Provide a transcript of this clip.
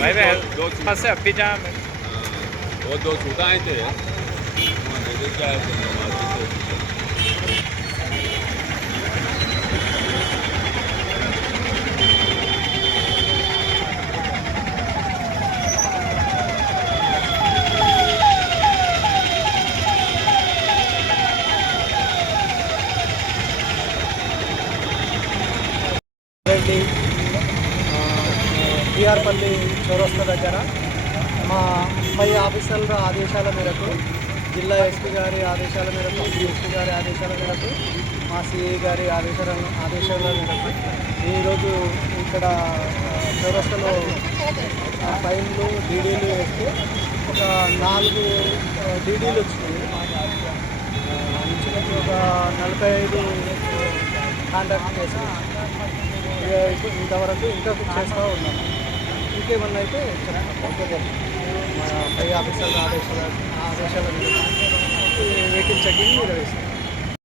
भाई मैं फंसे अभी जा मैं वो दो छूटा आए थे क्या है రెడ్డి బీఆర్పల్లి చౌరస్తా దగ్గర మా పై ఆఫీసర్ల ఆదేశాల మేరకు జిల్లా ఎస్పీ గారి ఆదేశాల మేరకు డిఎస్పీ గారి ఆదేశాల మేరకు మా సిఐ గారి ఆదేశాల మేరకు ఈరోజు ఇక్కడ చౌరస్తాలో ఫైన్లు డీడీలు వేస్తే ఒక 4 డీడీలు వచ్చినాయి. ఇచ్చినట్టు ఒక 45 కాంటాక్ట్ చేసాం. ఇంతవరకు ఇంకా చేస్తూ ఉన్నాము. ఇంకేమన్నా అయితే చెప్తాం. మా పై ఆఫీసర్ల ఆదేశాల మేరకు వెహికల్ చెకింగ్ నిర్వహిస్తాం.